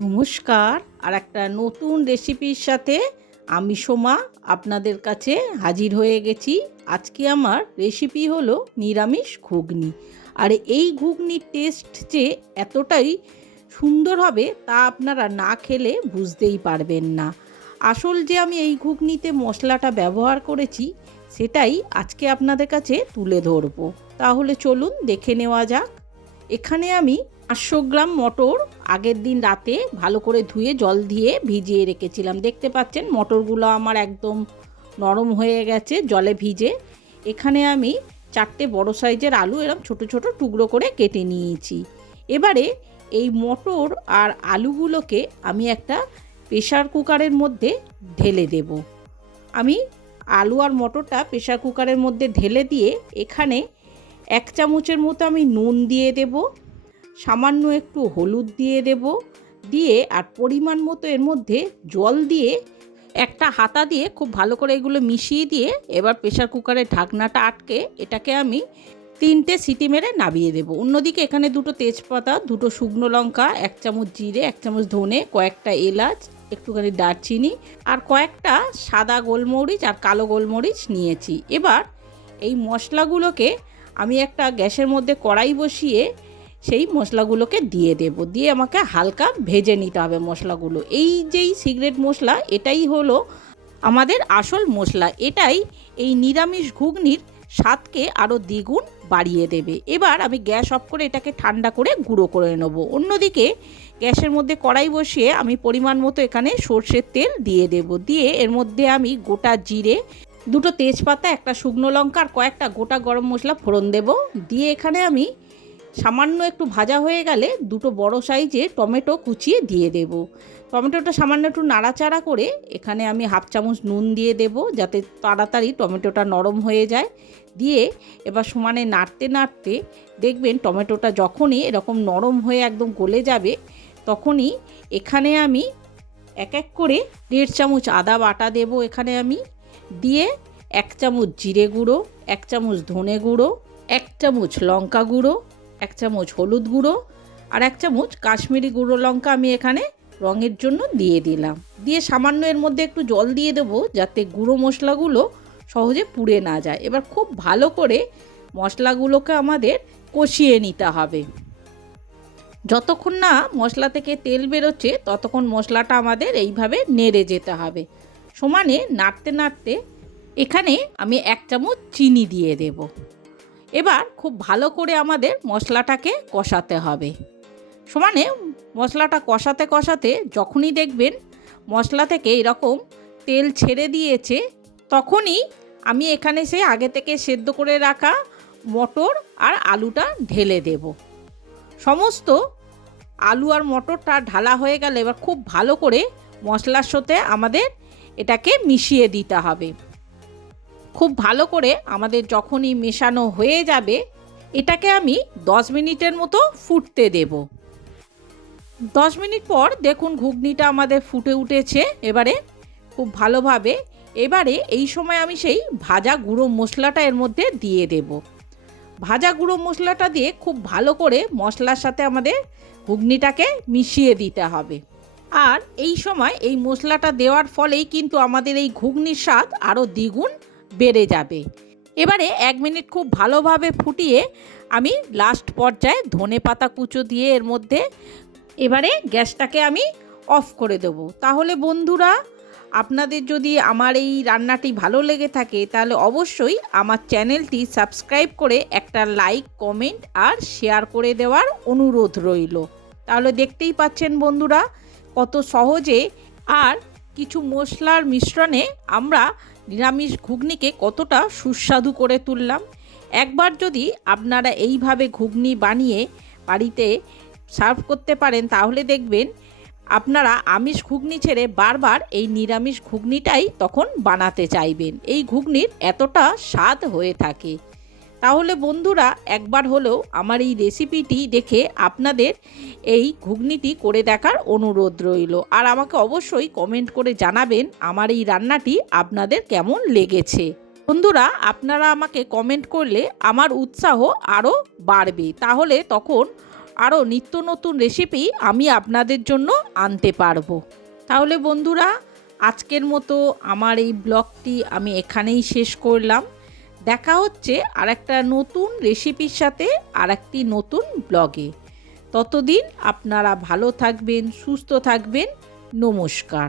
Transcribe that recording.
নমস্কার। আর একটা নতুন রেসিপির সাথে আমি সোমা আপনাদের কাছে হাজির হয়ে গেছি। আজকে আমার রেসিপি হলো নিরামিষ ঘুগনি। আর এই ঘুগনির টেস্ট যে এতটাই সুন্দর হবে তা আপনারা না খেলে বুঝতেই পারবেন না। আসল যে আমি এই ঘুগনিতে মশলাটা ব্যবহার করেছি সেটাই আজকে আপনাদের কাছে তুলে ধরবো। তাহলে চলুন দেখে নেওয়া যাক। এখানে আমি 500 গ্রাম মটর আগের দিন রাতে ভালো করে ধুয়ে জল দিয়ে ভিজিয়ে রেখেছিলাম। দেখতে পাচ্ছেন মটরগুলো আমার একদম নরম হয়ে গেছে জলে ভিজে। এখানে আমি 4টে বড় সাইজের আলু এরকম ছোট ছোট টুকরো করে কেটে নিয়েছি। এবারে এই মটর আর আলুগুলোকে আমি একটা প্রেসার কুকারের মধ্যে ঢেলে দেব। আমি আলু আর মটরটা প্রেসার কুকারের মধ্যে ঢেলে দিয়ে এখানে 1 চামচের মতো আমি নুন দিয়ে দেব, সামান্য একটু হলুদ দিয়ে দেব, দিয়ে আর পরিমাণ মতো এর মধ্যে জল দিয়ে একটা হাতা দিয়ে খুব ভালো করে এগুলো মিশিয়ে দিয়ে এবার প্রেসার কুকারের ঢাকনাটা আটকে এটাকে আমি 3টে সিটি মেরে নামিয়ে দেব। অন্যদিকে এখানে 2টো তেজপাতা, 2টো শুকনো লঙ্কা, 1 চামচ জিরে, 1 চামচ ধনে, কয়েকটা এলাচ, একটুখানি দারচিনি আর কয়েকটা সাদা গোলমরিচ আর কালো গোলমরিচ নিয়েছি। এবার এই মশলাগুলোকে আমি একটা গ্যাসের মধ্যে কড়াই বসিয়ে সেই মশলাগুলোকে দিয়ে দেব। দিয়ে আমাকে হালকা ভেজে নিতে হবে মশলাগুলো। এই যেই সিক্রেট মশলা এটাই হলো আমাদের আসল মশলা। এটাই এই নিরামিষ ঘুগনির স্বাদকে আরও দ্বিগুণ বাড়িয়ে দেবে। এবার আমি গ্যাস অফ করে এটাকে ঠান্ডা করে গুঁড়ো করে নেব। অন্যদিকে গ্যাসের মধ্যে কড়াই বসিয়ে আমি পরিমাণ মতো এখানে সর্ষের তেল দিয়ে দেব। দিয়ে এর মধ্যে আমি গোটা জিরে, 2টো তেজপাতা, একটা শুকনো লঙ্কা আর কয়েকটা গোটা গরম মশলা ফোড়ন দেব। দিয়ে এখানে আমি সামান্য একটু ভাজা হয়ে গেলে 2টো বড় সাইজের টমেটো কুচিয়ে দিয়ে দেব। টমেটোটা সামান্য একটু নাড়াচাড়া করে এখানে আমি 1/2 চামচ নুন দিয়ে দেব যাতে তাড়াতাড়ি টমেটোটা নরম হয়ে যায়। দিয়ে এবার সমানে নাড়তে নাড়তে দেখবেন টমেটোটা যখনই এরকম নরম হয়ে একদম গলে যাবে তখনই এখানে আমি এক এক করে 1.5 চামচ আদা বাটা দেব এখানে আমি। দিয়ে 1 চামচ জিরে গুঁড়ো, 1 চামচ ধনে গুঁড়ো, 1 চামচ লঙ্কা গুঁড়ো, 1 চামচ হলুদ গুঁড়ো আর 1 চামচ কাশ্মীরি গুঁড়ো লঙ্কা আমি এখানে রঙের জন্য দিয়ে দিলাম। দিয়ে সামান্য এর মধ্যে একটু জল দিয়ে দেবো যাতে গুঁড়ো মশলাগুলো সহজে পুড়ে না যায়। এবার খুব ভালো করে মশলাগুলোকে আমাদের কষিয়ে নিতে হবে। যতক্ষণ না মশলা থেকে তেল বেরোচ্ছে ততক্ষণ মশলাটা আমাদের এইভাবে নেড়ে যেতে হবে। সমানে নাড়তে নাড়তে এখানে আমি 1 চামচ চিনি দিয়ে দেব। এবার খুব ভালো করে আমাদের মশলাটাকে কষাতে হবে। সমানে মশলাটা কষাতে কষাতে যখনই দেখবেন মশলা থেকে এরকম তেল ছেড়ে দিয়েছে তখনই আমি এখানে সেই আগে থেকে সেদ্ধ করে রাখা মটর আর আলুটা ঢেলে দেব। সমস্ত আলু আর মটরটা ঢালা হয়ে গেলে এবার খুব ভালো করে মশলার সাথে আমাদের এটাকে মিশিয়ে দিতে হবে। খুব ভালো করে আমাদের যখনই মেশানো হয়ে যাবে এটাকে আমি 10 মিনিটের মতো ফুটতে দেব। 10 মিনিট পর দেখুন ঘুগনিটা আমাদের ফুটে উঠেছে এবারে খুব ভালোভাবে। এবারে এই সময় আমি সেই ভাজা গুঁড়ো মশলাটা এর মধ্যে দিয়ে দেব। ভাজা গুঁড়ো মশলাটা দিয়ে খুব ভালো করে মশলার সাথে আমাদের ঘুগনিটাকে মিশিয়ে দিতে হবে। আর এই সময় এই মশলাটা দেওয়ার ফলেই কিন্তু আমাদের এই ঘুগনির স্বাদ আরও দ্বিগুণ বেড়ে যাবে। এবারে 1 মিনিট খুব ভালোভাবে ফুটিয়ে আমি লাস্ট পর্যায়ে ধনে পাতা কুচো দিয়ে এর মধ্যে এবারে গ্যাসটাকে আমি অফ করে দেব। তাহলে বন্ধুরা আপনাদের যদি আমার এই রান্নাটি ভালো লেগে থাকে তাহলে অবশ্যই আমার চ্যানেলটি সাবস্ক্রাইব করে একটা লাইক, কমেন্ট আর শেয়ার করে দেওয়ার অনুরোধ রইল। তাহলে দেখতেই পাচ্ছেন বন্ধুরা কত সহজে আর কিছু মশলার মিশ্রণে আমরা নিরামিষ ঘুগনিকে কতটা সুস্বাদু করে তুললাম। একবার যদি আপনারা এইভাবে ঘুগনি বানিয়ে বাড়িতে সার্ভ করতে পারেন তাহলে দেখবেন আপনারা আমিষ ঘুগনি ছেড়ে বারবার এই নিরামিষ ঘুগনিটাই তখন বানাতে চাইবেন। এই ঘুগনির এতটা স্বাদ হয়ে থাকে। তাহলে বন্ধুরা একবার হলেও আমার এই রেসিপিটি দেখে আপনাদের এই ঘুগনিটি করে দেখার অনুরোধ রইল। আর আমাকে অবশ্যই কমেন্ট করে জানাবেন আমার এই রান্নাটি আপনাদের কেমন লেগেছে। বন্ধুরা আপনারা আমাকে কমেন্ট করলে আমার উৎসাহ আরও বাড়বে। তাহলে তখন আরও নিত্য নতুন রেসিপি আমি আপনাদের জন্য আনতে পারবো। তাহলে বন্ধুরা, আজকের মতো আমার এই ব্লগটি আমি এখানেই শেষ করলাম। দেখা হচ্ছে আরেকটা নতুন রেসিপির সাথে আরেকটি নতুন ব্লগে। ততদিন আপনারা ভালো থাকবেন, সুস্থ থাকবেন। নমস্কার।